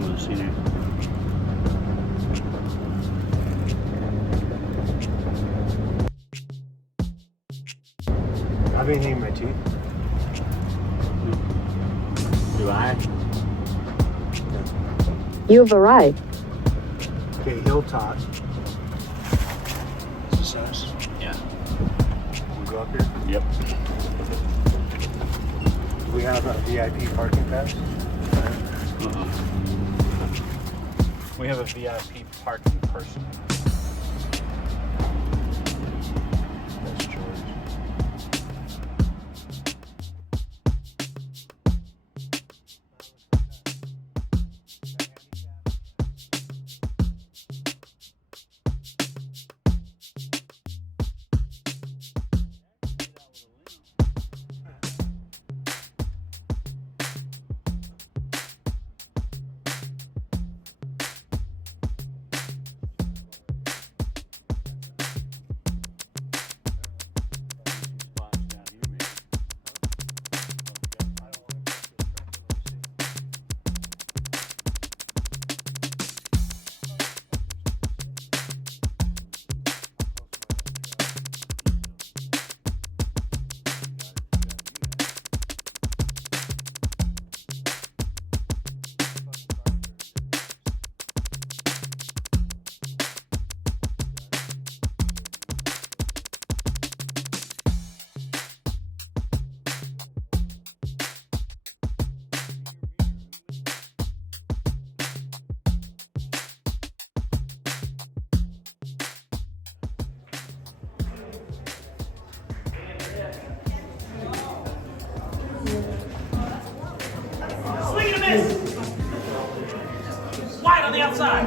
some of the scenery. I've been eating my teeth. Do I? You've arrived. Okay, hilltop. Is this us? Yeah. We go up here. Yep. We have a VIP parking pass. We have a VIP parking person. That's George. Swing and a miss. Wide on the outside.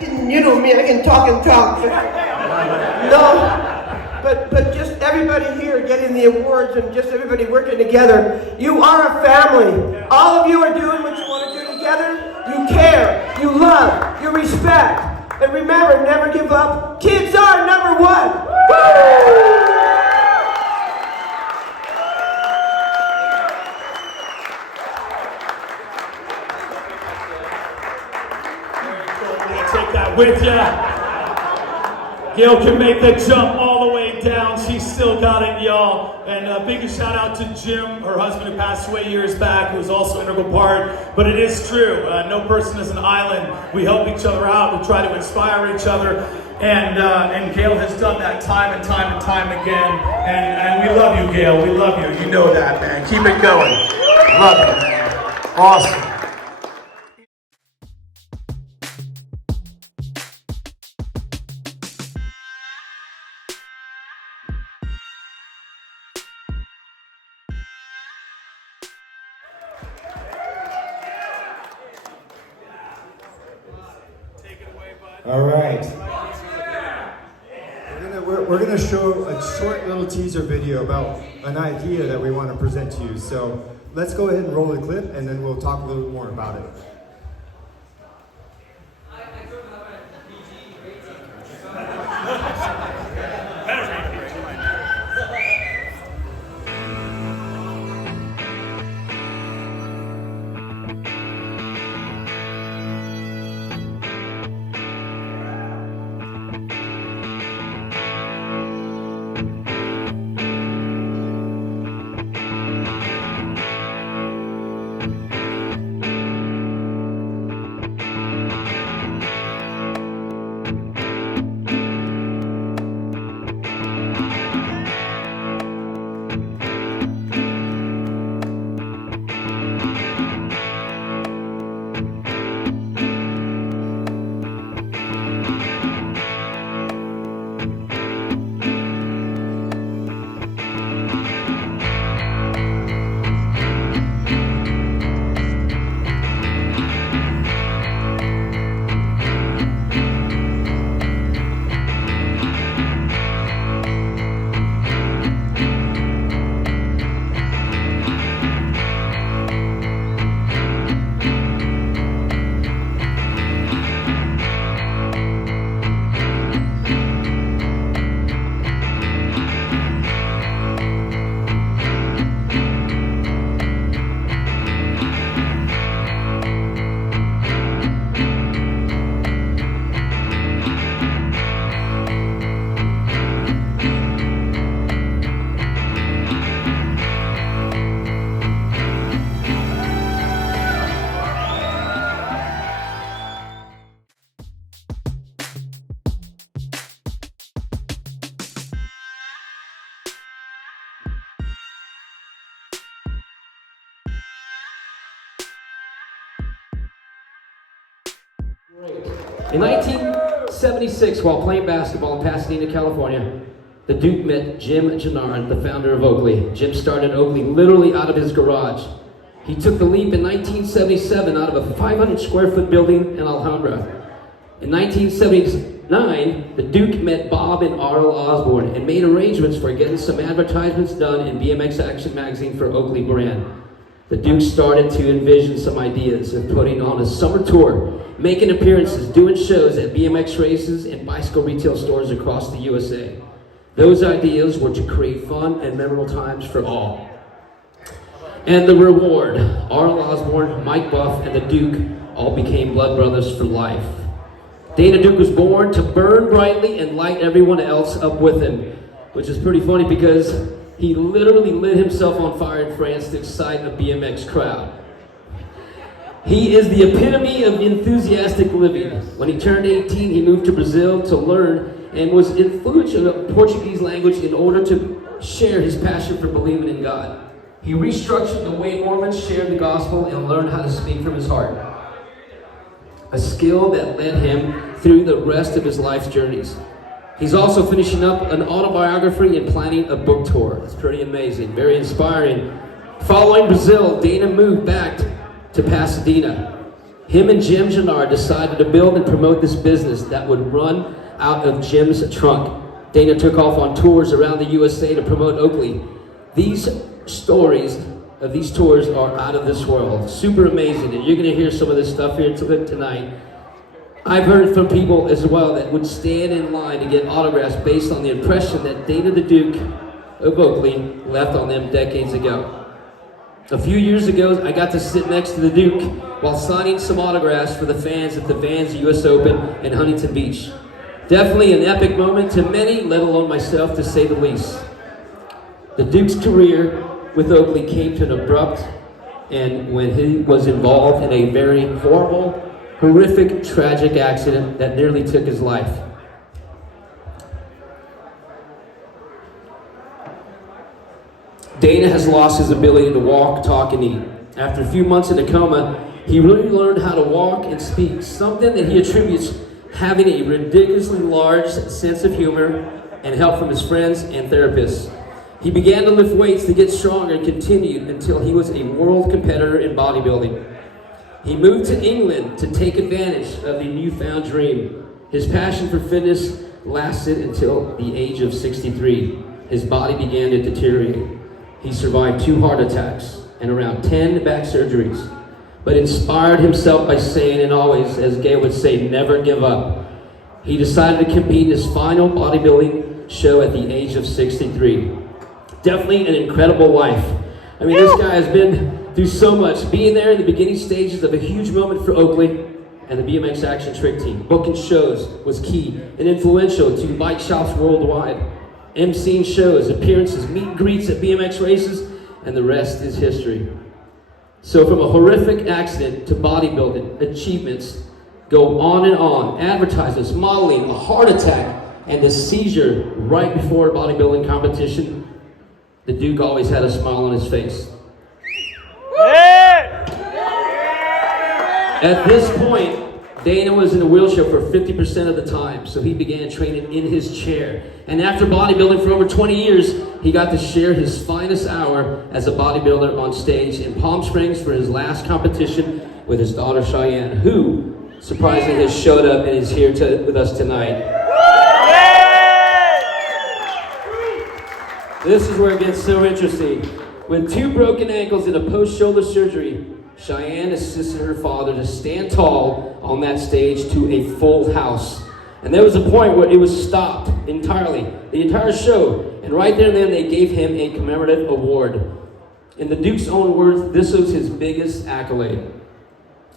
You know me, I can talk and talk. No, but just everybody here getting the awards and just everybody working together. You are a family. All of you are doing what you want to do together. You care, you love, you respect. And remember, never give up. Kids are number one. Woo! Take that with ya. Gail can make the jump all the way down. She's still got it, y'all. And big shout out to Jim, her husband who passed away years back, who was also an integral part. But it is true. No person is an island. We help each other out. We try to inspire each other. And Gail has done that time and time and time again. And we love you, Gail. We love you. You know that, man. Keep it going. Love you, man. Awesome. All right. We're gonna we're going to show a short little teaser video about an idea that we want to present to you. So let's go ahead and roll the clip, and then we'll talk a little more about it. In 1976, while playing basketball in Pasadena, California, the Duke met Jim Jenna, the founder of Oakley. Jim started Oakley literally out of his garage. He took the leap in 1977 out of a 500 square foot building in Alhambra. In 1979, the Duke met Bob and Arl Osborn and made arrangements for getting some advertisements done in BMX Action magazine for Oakley brand. The Duke started to envision some ideas of putting on a summer tour, making appearances, doing shows at BMX races and bicycle retail stores across the USA. Those ideas were to create fun and memorable times for all. And the reward, Arl Osborn, Mike Buff, and the Duke all became blood brothers for life. Dana Duke was born to burn brightly and light everyone else up with him, which is pretty funny because he literally lit himself on fire in France to excite a BMX crowd. He is the epitome of enthusiastic living. When he turned 18, he moved to Brazil to learn and was influenced in the Portuguese language in order to share his passion for believing in God. He restructured the way Mormons shared the gospel and learned how to speak from his heart, a skill that led him through the rest of his life's journeys. He's also finishing up an autobiography and planning a book tour. It's pretty amazing, very inspiring. Following Brazil, Dana moved back to Pasadena. Him and Jim Jenna decided to build and promote this business that would run out of Jim's trunk. Dana took off on tours around the USA to promote Oakley. These stories of these tours are out of this world. Super amazing, and you're going to hear some of this stuff here tonight. I've heard from people as well that would stand in line to get autographs based on the impression that Dana the Duke of Oakley left on them decades ago. A few years ago, I got to sit next to the Duke while signing some autographs for the fans at the Vans US Open in Huntington Beach. Definitely an epic moment to many, let alone myself, to say the least. The Duke's career with Oakley came to an abrupt end when he was involved in a very horrific, tragic accident that nearly took his life. Dana has lost his ability to walk, talk, and eat. After a few months in a coma, he really learned how to walk and speak, something that he attributes having a ridiculously large sense of humor and help from his friends and therapists. He began to lift weights to get stronger and continued until he was a world competitor in bodybuilding. He moved to England to take advantage of the newfound dream. His passion for fitness lasted until the age of 63. His body began to deteriorate. He survived 2 heart attacks and around 10 back surgeries, but inspired himself by saying, and always, as Gail would say, never give up. He decided to compete in his final bodybuilding show at the age of 63. Definitely an incredible life. I mean, this guy has been through so much, being there in the beginning stages of a huge moment for Oakley and the BMX Action Trick Team. Booking shows was key and influential to bike shops worldwide. emceeing shows, appearances, meet and greets at BMX races, and the rest is history. So from a horrific accident to bodybuilding, achievements go on and on. Advertisements, modeling, a heart attack, and a seizure right before a bodybuilding competition. The Duke always had a smile on his face. At this point, Dana was in a wheelchair for 50% of the time, so he began training in his chair. And after bodybuilding for over 20 years, he got to share his finest hour as a bodybuilder on stage in Palm Springs for his last competition with his daughter Cheyenne, who surprisingly has showed up and is here with us tonight. This is where it gets so interesting. With 2 broken ankles and a post-shoulder surgery, Cheyenne assisted her father to stand tall on that stage to a full house. And there was a point where it was stopped entirely, the entire show. And right there and then they gave him a commemorative award. In the Duke's own words, this was his biggest accolade.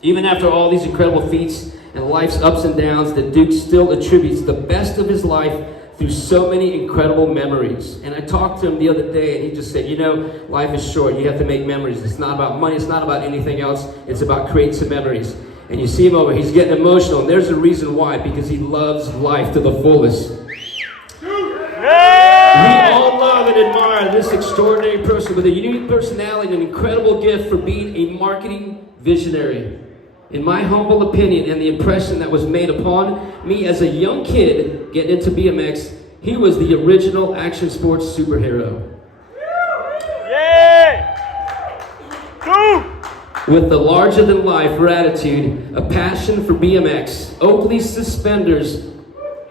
Even after all these incredible feats and life's ups and downs, the Duke still attributes the best of his life through so many incredible memories. And I talked to him the other day and he just said, you know, life is short, you have to make memories. It's not about money, it's not about anything else, it's about creating some memories. And you see him over, he's getting emotional, and there's a reason why, because he loves life to the fullest. We all love and admire this extraordinary person with a unique personality and an incredible gift for being a marketing visionary. In my humble opinion and the impression that was made upon me as a young kid getting into BMX, he was the original action sports superhero. With the larger-than-life attitude, a passion for BMX, Oakley suspenders,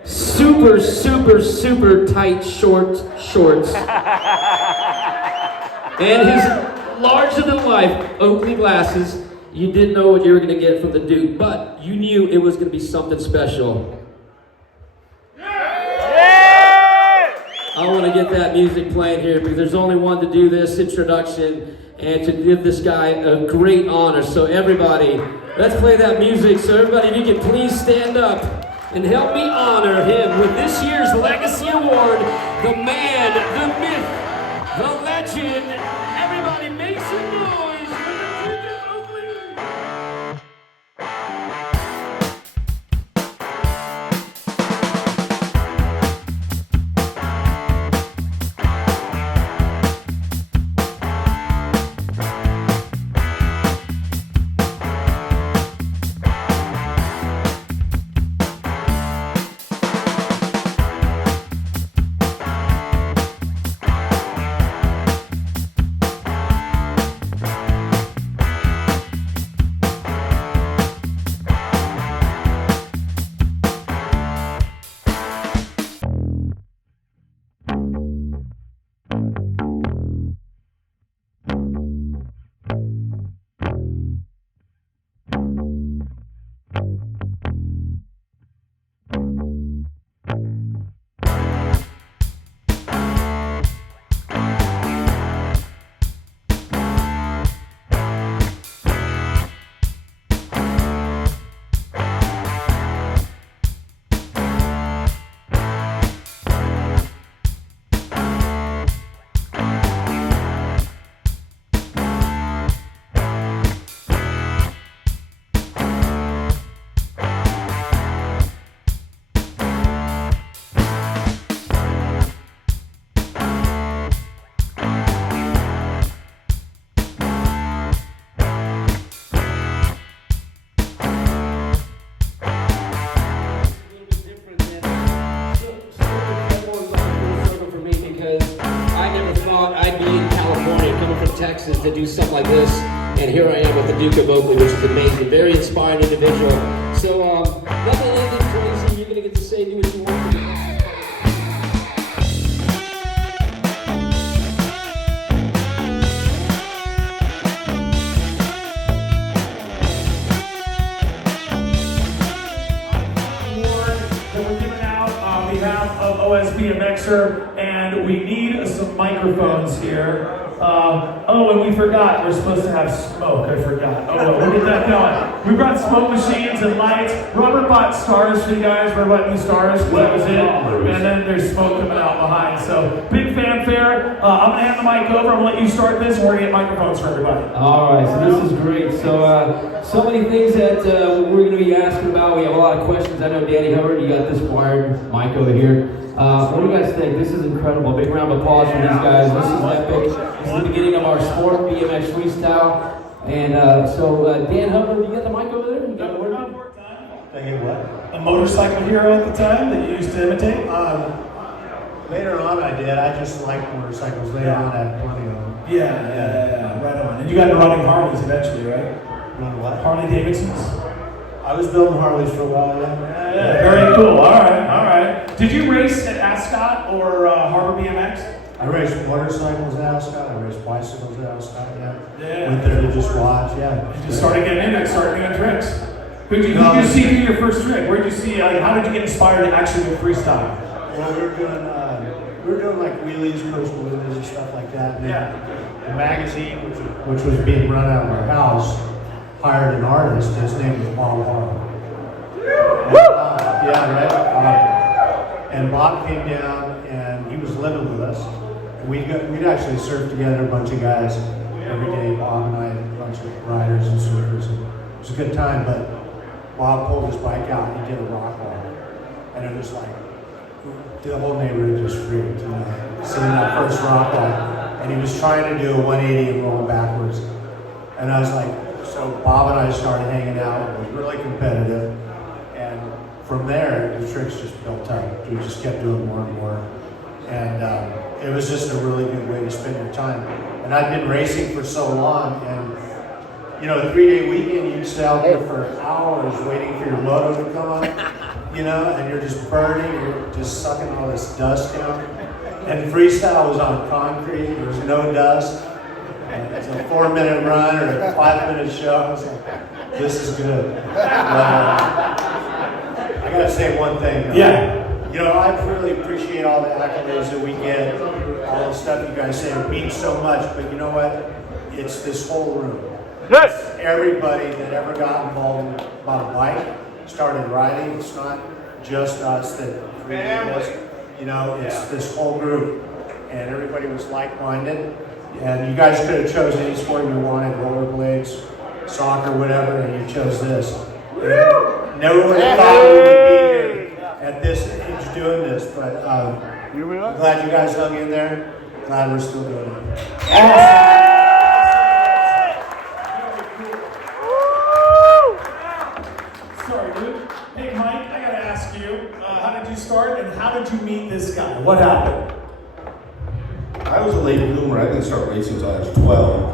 super tight shorts, and his larger-than-life Oakley glasses, you didn't know what you were going to get from the Duke, but you knew it was going to be something special. I want to get that music playing here because there's only one to do this introduction and to give this guy a great honor. So everybody, let's play that music. So everybody, if you can please stand up and help me honor him with this year's Legacy Award, the man, the myth, the legend. Everybody make some noise for the Duke of Oakley. Texas to do something like this, and here I am with the Duke of Oakley, which is amazing, very inspiring individual. So nothing crazy, you're gonna get to say, do what you want to do. OSBMXR, and we need some microphones here. Oh, and we forgot, we're supposed to have smoke. I forgot. Oh, well, we'll get that going. We brought smoke machines and lights. Robert bought stars for you guys. We're buying new stars, because that was it. And then there's smoke coming out behind. So, big fanfare. I'm going to hand the mic over. I'm going to let you start this, and we're going to get microphones for everybody. All right, so this is great. So many things that we're going to be asking about. We have a lot of questions. I know Danny Hubbard, you got this wired mic over here. What do you guys think? This is incredible. Big round of applause for these guys. This is epic. This is the beginning of our sport, BMX freestyle. And Dan Hubbard, you got the mic over there? You got the word? Thank you, what? A motorcycle hero at the time that you used to imitate? Later on I did. I just liked motorcycles. Later on I had plenty of them. Yeah, right on. And you got into running Harleys eventually, right? Run what? Harley Davidsons? I was building Harleys for a while, Yeah, very cool. All right. Did you race at Ascot or Harbor BMX? I raced motorcycles at Ascot. I raced bicycles at Ascot, Yeah. Went there to just watch, yeah. You just started getting into it, started doing tricks. Who did you see do your first trick? Where did you see, how did you get inspired to actually do freestyle? Well, we were doing like wheelies, coastal wheelies and stuff like that. And the magazine, which was being run out of our house, hired an artist. His name was Bob Harlan. And Bob came down and he was living with us. And we'd actually surf together, a bunch of guys every day. Bob and I, and a bunch of riders and surfers. And it was a good time, but Bob pulled his bike out and he did a rock wall. And it was like, the whole neighborhood just freaked, seeing that first rock wall. And he was trying to do a 180 and roll backwards. And I was like, so Bob and I started hanging out. It was really competitive. And from there, the tricks just built up. We just kept doing more and more. And it was just a really good way to spend your time. And I've been racing for so long. And, you know, a 3-day weekend, you'd stay out there for hours waiting for your moto to come up. You know, and you're just burning, you're just sucking all this dust down. And freestyle was on concrete, there was no dust. And it's a 4-minute run or a 5-minute show. I was like, this is good. I gotta say one thing. You know, I really appreciate all the accolades that we get, all the stuff you guys say. It means so much, but you know what? It's this whole room. Yes! Everybody that ever got involved about a bike, started riding. It's not just us that created this, you know, it's this whole group, and everybody was like-minded. And you guys could have chosen any sport you wanted, rollerblades, soccer, whatever, and you chose this. And never would have thought we would be here at this age doing this, but I'm glad you guys hung in there. Glad we're still doing it. Hey Mike, I gotta ask you, how did you start and how did you meet this guy? What happened? I was a late bloomer. I didn't start racing until I was 12.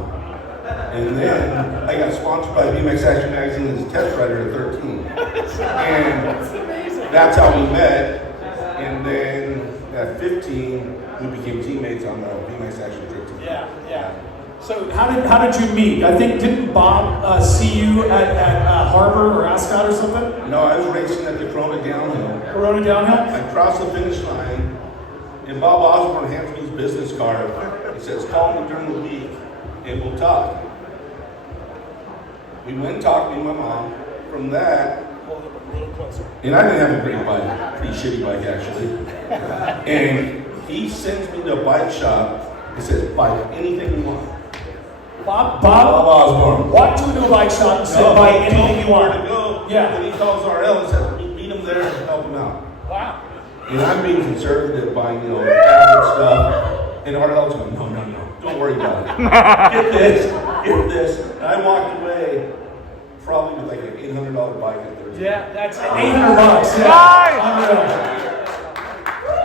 And then I got sponsored by BMX Action Magazine as a test rider at 13. And that's how we met. And then at 15, we became teammates on the BMX Action Trick Team. Yeah. So how did you meet? I think, didn't Bob see you at Harbor or Ascot or something? No, I was racing at the Corona Downhill. Corona Downhill? I crossed the finish line, and Bob Osborn hands me his business card. He says, call me during the week, and we'll talk. We went and talked, me and my mom. From that, and I didn't have a great bike, pretty shitty bike actually. And he sends me to a bike shop and says, buy anything you want. Bob Osborn walked you into a bike shop and said, buy anything you want. To go. Yeah. And he calls RL and says, meet him there and help him out. Wow. And I'm being conservative, buying, average stuff. And RL's going, no, don't worry about it. Get this. And I walked away probably with like an $800 bike at 13. Yeah, that's $800. Yeah.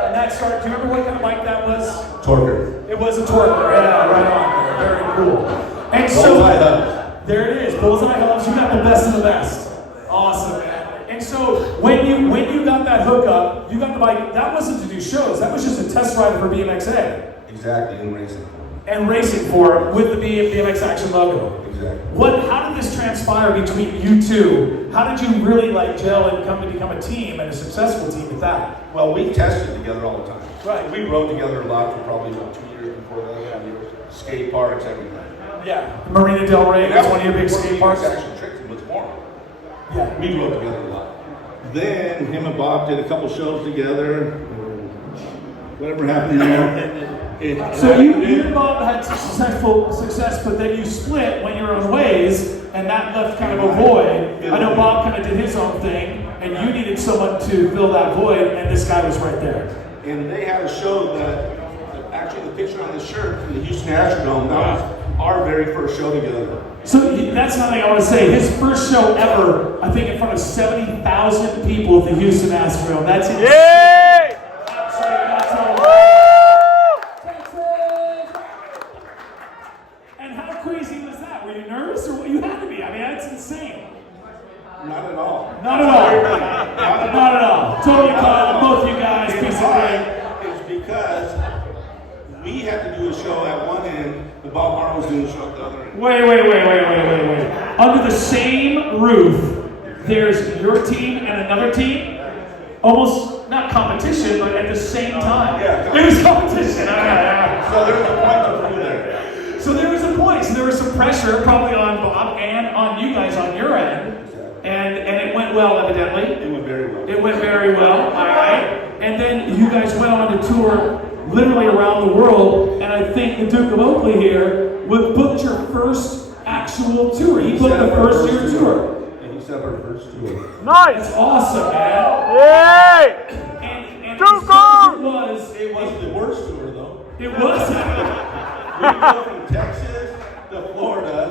And that started, do you remember what kind of bike that was? Torquer. It was a Torquer, yeah, right on there. Very cool. And so, Bullseye hubs. There it is, Bullseye hubs. You got the best of the best. Awesome, man. And so, when you got that hookup, you got the bike, that wasn't to do shows, that was just a test ride for BMXA. Exactly, in racing. and racing for with the BMX Action logo. Exactly. How did this transpire between you two? How did you really like gel and come to become a team and a successful team at that? Well, we tested together all the time. Right. We rode together a lot for probably about 2 years before that. Skate parks, everything. Yeah. Marina Del Rey was one of your big skate parks. BMX Action Trick Team was born. Yeah. We rode together a lot. Then him and Bob did a couple shows together. Whatever happened there. So you and Bob had success, but then you split, went your own ways, and that left kind of a void. I know Bob kind of did his own thing, and you needed someone to fill that void, and this guy was right there. And they had a show that, actually the picture on the shirt from the Houston Astrodome, that was our very first show together. So that's something I want to say. His first show ever, I think in front of 70,000 people at the Houston Astrodome. That's it. Yay! And how crazy was that? Were you nervous or what? You had to be. I mean, that's insane. Not at all. Not at all. Not at all. Totally calm. Both you guys. Piece of cake. It's because we had to do a show at one end, and Bob Martin was doing a show at the other end. Wait. Under the same roof, there's your team and another team? Almost not competition, but at the same time. Yeah. It was competition. So there was a point to prove there. So there was a point. So there was some pressure probably on Bob and on you guys on your end. And it went well, evidently. It went very well. It went very well, all right. And then you guys went on to tour literally around the world, and I think the Duke of Oakley here would book your first actual tour. He booked the first year tour. And he set up our first tour. That's awesome, man. Yay! And Duke! It was the worst tour, though. it was. We go from Texas to Florida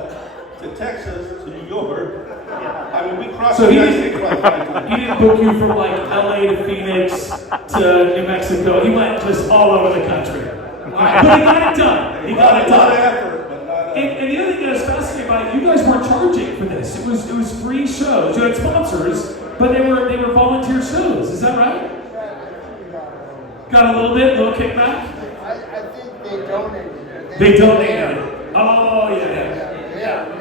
to Texas to New York. I mean, we crossed So the he United didn't, States 5 times. he didn't book you from like LA to Phoenix to New Mexico. He went just all over the country. All right, but he got it done. He got it A lot of done. effort, but not And the other thing that was fascinating about it, you guys weren't charging for this. It was free shows. You had sponsors, but they were volunteer shows. Is that right? Got a little kickback? I think they donated. They donated. Oh yeah.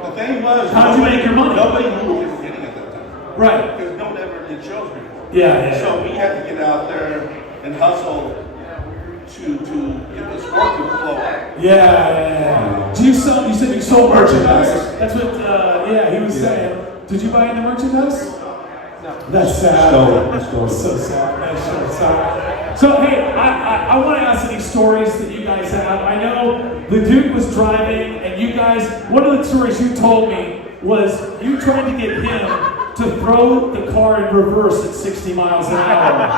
The thing was, How'd you make your money? Nobody knew what we were getting at that time. Right. Because no one ever did shows before. Yeah. So we had to get out there and hustle to get the sport to flow. Yeah. Do you sell? You said you sold merchandise. That's what. He was saying. Did you buy any merchandise? No. That's sad. So sad. That's so sad. So hey, I want to ask any stories that you guys have. I know the Duke was driving, and you guys. One of the stories you told me was you tried to get him to throw the car in reverse at 60 miles an hour.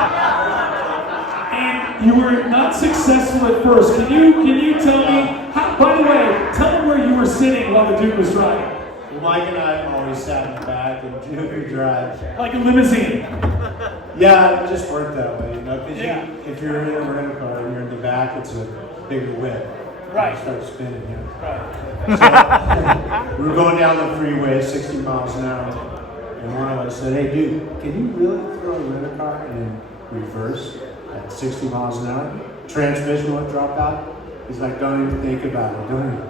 And you were not successful at first. Can you tell me? By the way, tell me where you were sitting while the Duke was driving. Well, Mike and I always sat in the back and Duke would drive. Like a limousine. Yeah, it just worked that way, you know, because Yeah. if you're in a rental car and you're in the back, it's a bigger whip. Right. You start spinning, you know. Right. We were going down the freeway 60 miles an hour, and one of us said, "Hey, dude, can you really throw a rental car in reverse at 60 miles an hour? Transmission would drop out." He's like, "Don't even think about it, don't even."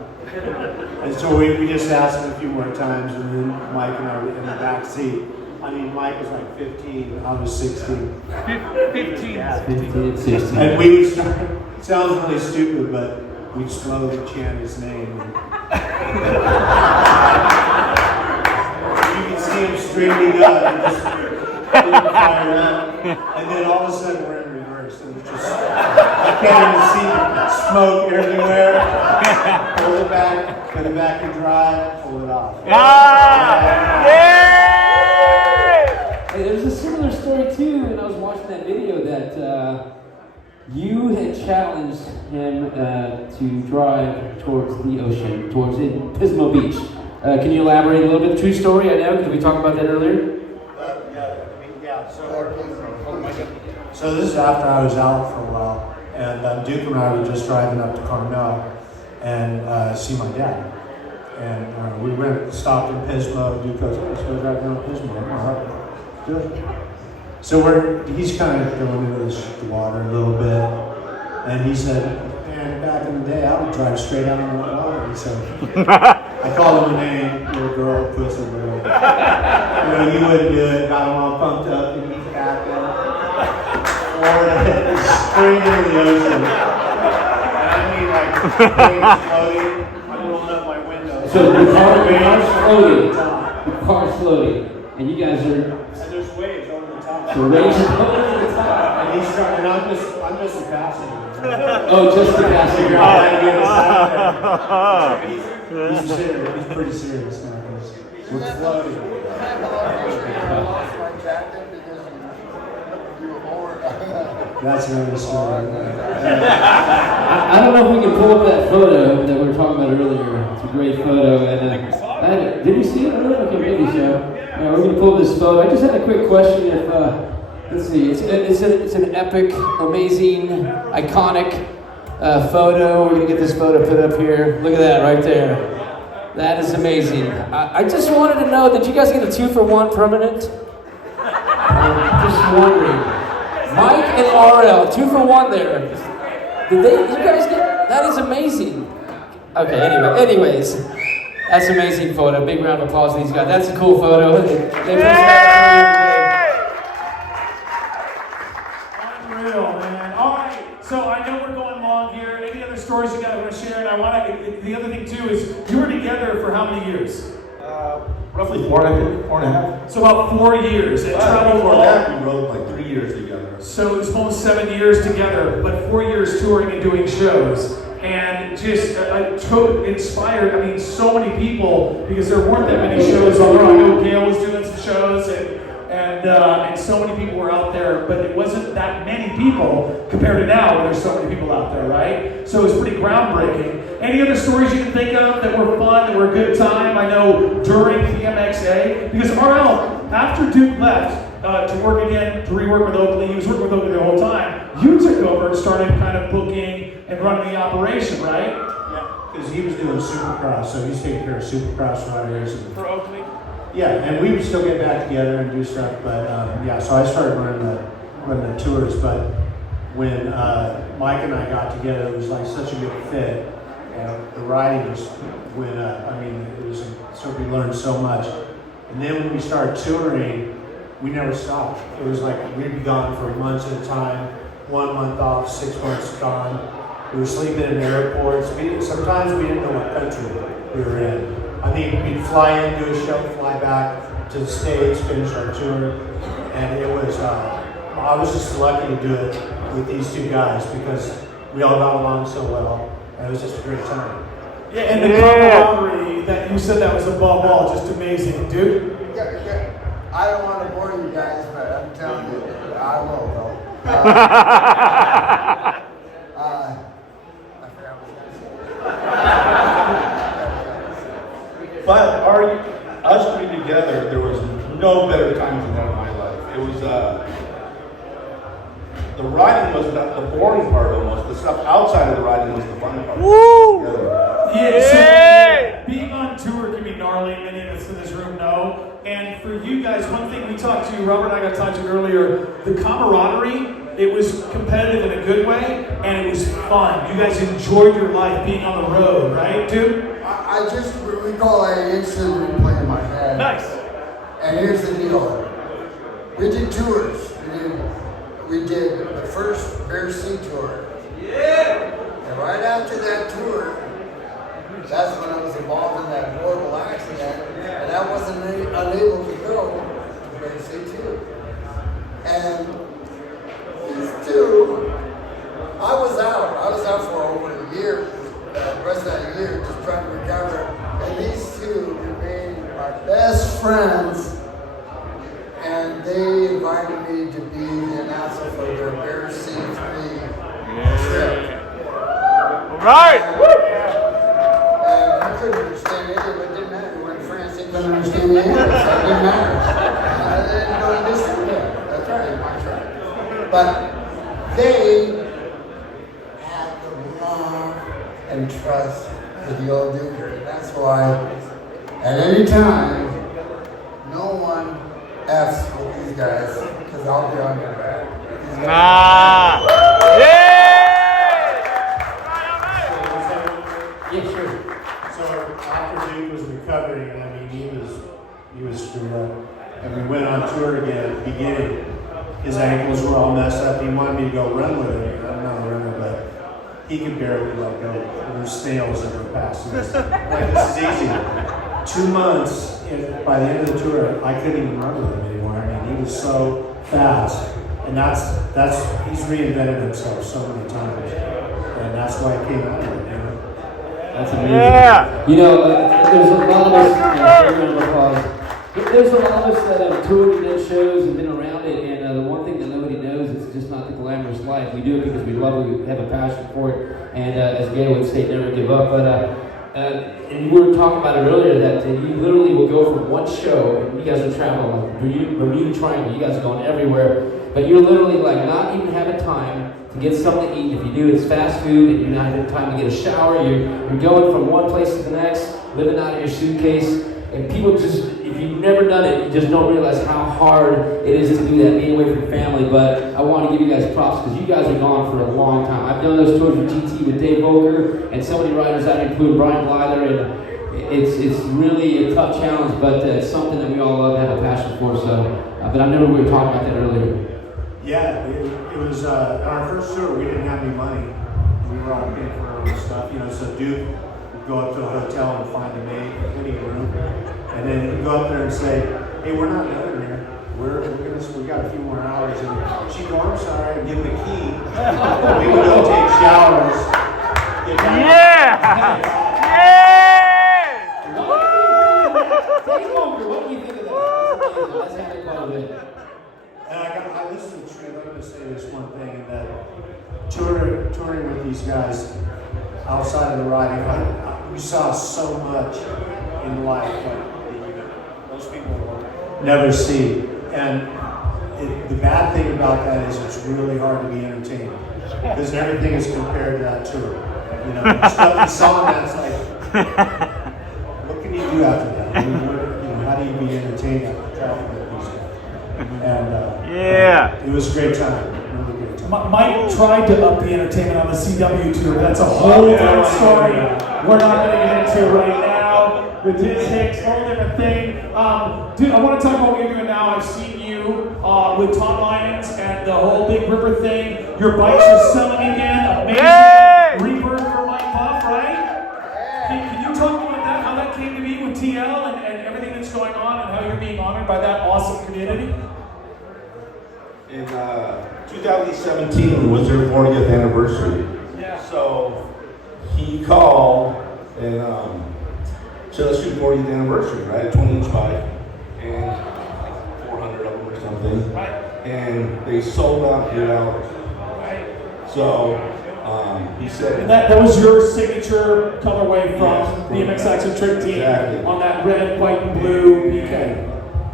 And so we just asked him a few more times, and then Mike and I were in the back seat. I mean, Mike was like 15, I was 16. 15. Yeah. 15 and 16. And we would start, it sounds really stupid, but we'd slowly chant his name. You can see him straightening up and just getting fired up. And then all of a sudden we're in reverse. And it's just, I can't even see smoke everywhere. Pull it back, put it back in drive, pull it off. Hey, there's a similar story too, and I was watching that video that you had challenged him to drive towards the ocean, towards Pismo Beach. Can you elaborate a little bit? True story, I know, because we talked about that earlier. So this is after I was out for a while, and Duke and I were just driving up to Carmel and see my dad. And we stopped in Pismo. Duke goes, "Let's go drive down Pismo." I'm all right. Good. So he's kind of going into the water a little bit, and he said, "Man, man, back in the day, I would drive straight out on the Oakley. So I called him a name, little girl, pussy girl. You wouldn't do it. Got him all pumped up, and he's back Florida, straight into the ocean. And I mean, like, things floating. I'm rolling up my window. So the car's floating, and you guys are. And there's waves over the top. The waves are over the top. And he's starting, and I'm just a passenger. Oh, just the passenger. He's serious. He's pretty serious now. We're floating. I lost my jacket because you were bored. That's another story. I don't know if we can pull up that photo that we were talking about earlier. It's a great photo. And did you see it? Okay, maybe so. We're going to pull this photo. I just had a quick question. If let's see, it's an epic, amazing, iconic photo. We're going to get this photo put up here. Look at that right there. That is amazing. I just wanted to know, did you guys get a 2-for-1 permanent? Just wondering. Mike and RL, 2-for-1 there. Did you guys get, that is amazing. Okay, anyways, that's an amazing photo. Big round of applause to these guys. That's a cool photo. Unreal, man. All right, so I know we're going long here. Any other stories you guys want to share? And the other thing too is you were together for how many years? Roughly 4.5. So about 4 years. And traveled Before all. that, we rode like 3 years together. So it was almost 7 years together, but 4 years touring and doing shows. And just inspired, I mean, so many people, because there weren't that many shows on the road. I know Gail was doing some shows, and so many people were out there, but it wasn't that many people compared to now, where there's so many people out there, right? So it was pretty groundbreaking. Any other stories you can think of that were fun, that were a good time? I know during BMXA, because RL, after Duke left, to work again, to rework with Oakley, he was working with Oakley the whole time. You took over and started kind of booking and running the operation, right? Yeah, because he was doing Supercross, so he's taking care of Supercross riders. For Oakley? Yeah, and we would still get back together and do stuff, but yeah, so I started running the tours, but when Mike and I got together, it was like such a good fit, and the riding just went up. I mean, it was, so we learned so much. And then when we started touring, we never stopped. It was like we'd be gone for months at a time, 1 month off, 6 months gone. We were sleeping in airports. Sometimes we didn't know what country we were in. I mean, we'd fly in, do a show, fly back to the States, finish our tour. And it was, I was just lucky to do it with these two guys because we all got along so well. And it was just a great time. Yeah, and the camaraderie that you said that was above all, just amazing, dude. Yeah. I don't want to bore you guys, but I'm telling you, I will, though. I forgot what But us three together, there was no better times than that in my life. It was, the riding was not the boring part almost. The stuff outside of the riding was the fun part. Woo! Yeah, so being on tour can be gnarly, many of us in this room know. And for you guys, one thing we talked to, Robert and I got talked to earlier, the camaraderie, it was competitive in a good way, and it was fun. You guys enjoyed your life being on the road, right, dude? I just recall an instant replay in my head. Nice. And here's the deal. We did tours. We did the first Bear Sea tour. Yeah! And right after that tour, that's when I was involved in that horrible accident, and I wasn't unable to go to Bear Sea tour. And these two, I was out for over a year, the rest of that year, just trying to recover. And these two remained my best friends, and they invited me to be the announcer for their Bear Sea 3 trip. All right. And I couldn't understand it, but it didn't matter. We were in France, they couldn't understand me either, so it didn't matter. I didn't know understand it. That's right, my turn. But they had the love and trust for the old Duker. And that's why, at any time, no one F's with these guys, because I'll be on your back. Nah. Yeah! So after Duke was recovering, I mean, he was screwed up. And we went on tour again at the beginning. His ankles were all messed up. He wanted me to go run with him. I'm not a runner, but he could barely let go. There's snails that were passing. Like, this is easy. 2 months, by the end of the tour, I couldn't even run with him anymore. I mean, he was so fast. And he's reinvented himself so many times. And that's why it came out of it, you know? That's amazing. Yeah. You know, there's a lot of us. There's a lot of us that have toured and done shows and been around it, and the one thing that nobody knows is it's just not the glamorous life. We do it because we love it, we have a passion for it, and as Gail would say, never give up. But and we were talking about it earlier that you literally will go from one show, and you guys are traveling, Bermuda Triangle, you guys are going everywhere, but you're literally like not even having time to get something to eat. If you do, it's fast food, and you're not having time to get a shower. You're going from one place to the next, living out of your suitcase, and people just, if you've never done it, you just don't realize how hard it is to do that, being away from your family. But I want to give you guys props because you guys are gone for a long time. I've done those tours with GT with Dave Volker and so many riders out, including Brian Blyther, and it's really a tough challenge, but it's something that we all love and have a passion for. So, but I remember we were talking about that earlier. Yeah, it was on our first tour. We didn't have any money. We were all paying for our own stuff, you know. So Duke would go up to a hotel and find a maid, any room, and then he'd go up there and say, "Hey, we're not done here. We got a few more hours." And she'd go, "I'm sorry," and give him the key. We would go take showers. Get back. Yeah! What do you think of that? That's how they call it. And I listened to Trey. I'm going to say this one thing, and that touring with these guys outside of the riding, we saw so much in life that most people will never see. And the bad thing about that is it's really hard to be entertained because everything is compared to that tour. You know, the stuff you saw, and that's like, what can you do after that? I mean, how do you be entertained after traveling with these guys? And it was a great time. Really great time. Mike tried to up the entertainment on the CW tour. That's a whole different story. We're not going to get into right now with his Hicks, whole different thing. Dude, I want to talk about what you're doing now. I've seen you with Tom Lyons and the whole Big Ripper thing. Your bikes are selling again. Amazing rebirth for Mike Buff, right? Can you talk about that? How that came to be with TL and everything that's going on, and how you're being honored by that awesome community? In 2017 was their 40th anniversary. Yeah. So he called and said, let's do 40th anniversary, right? 20-inch bike and like 400 of them or something. Right. And they sold out in 8 hours. Right. So he said, And that was your signature colorway from Yes, BMX Action Trick Team exactly. on that red, white, and blue PK.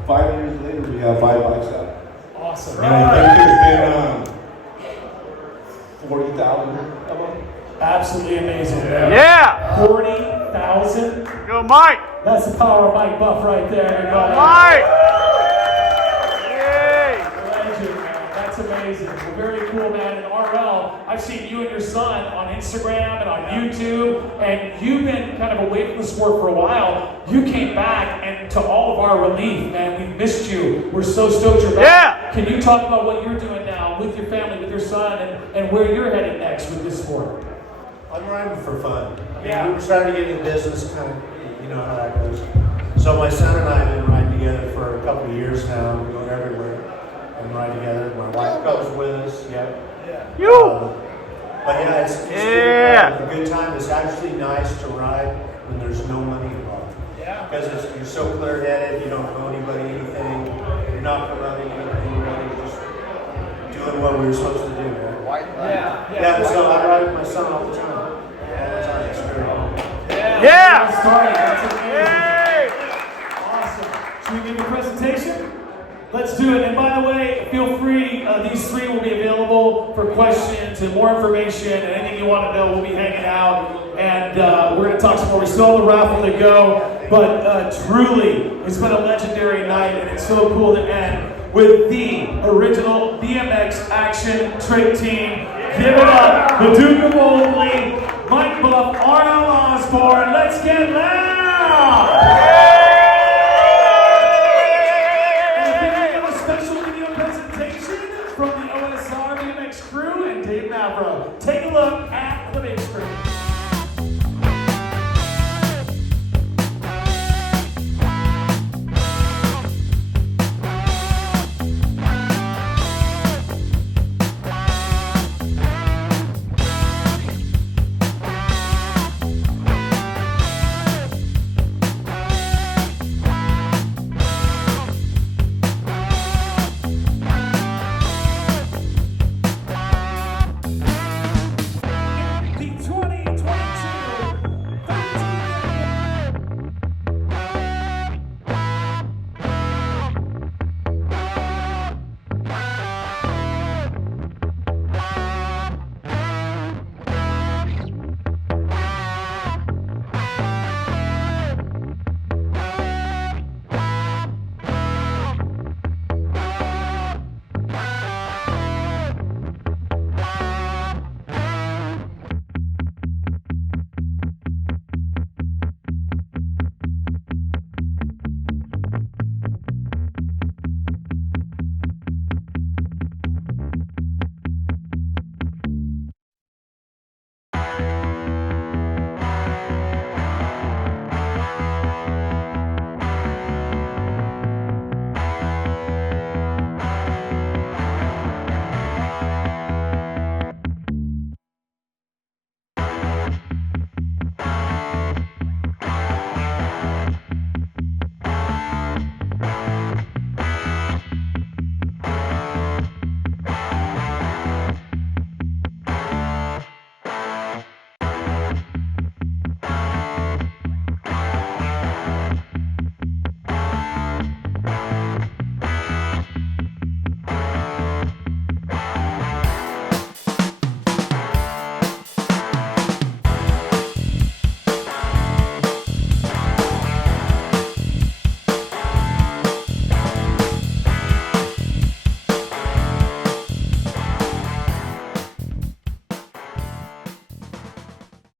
5 years later, we have 5 bikes out. Awesome. And I think there's been 40,000 of them. Absolutely amazing. Yeah! 40,000. Go Mike! That's the power of Mike Buff right there. Everybody. Mike! Yay! Legend, man. That's amazing. Well, very cool, man. And RL, I've seen you and your son on Instagram and on YouTube, and you've been kind of away from the sport for a while. You came back, and to all of our relief, man, we missed you. We're so stoked you're back. Yeah! Can you talk about what you're doing now with your family, with your son, and where you're headed next with this sport? I'm riding for fun. I mean, Yeah. we were starting to get into business, kind of, you know how that goes. So my son and I have been riding together for a couple of years now. We go everywhere and ride together. My wife comes with us. Yep. You! But yeah, it's Yeah. a good time. It's actually nice to ride when there's no money involved. Yeah. Because you're so clear-headed. You don't owe anybody anything. You're not promoting anything. You're really just doing what we were supposed to do. Right? Yeah. So I ride with my son all the time. All the time. It's very cool. Yeah! That's amazing. Yay! Awesome. Should we give a presentation? Let's do it. And by the way, feel free, these 3 will be available for questions and more information and anything you want to know. We'll be hanging out and we're going to talk some more. We still have the raffle to go, but truly, it's been a legendary night and it's so cool to end with the original BMX Action Trick Team. Give it up, the Duke of Oakley, Mike Buff, R.L. Osborn. Let's get loud!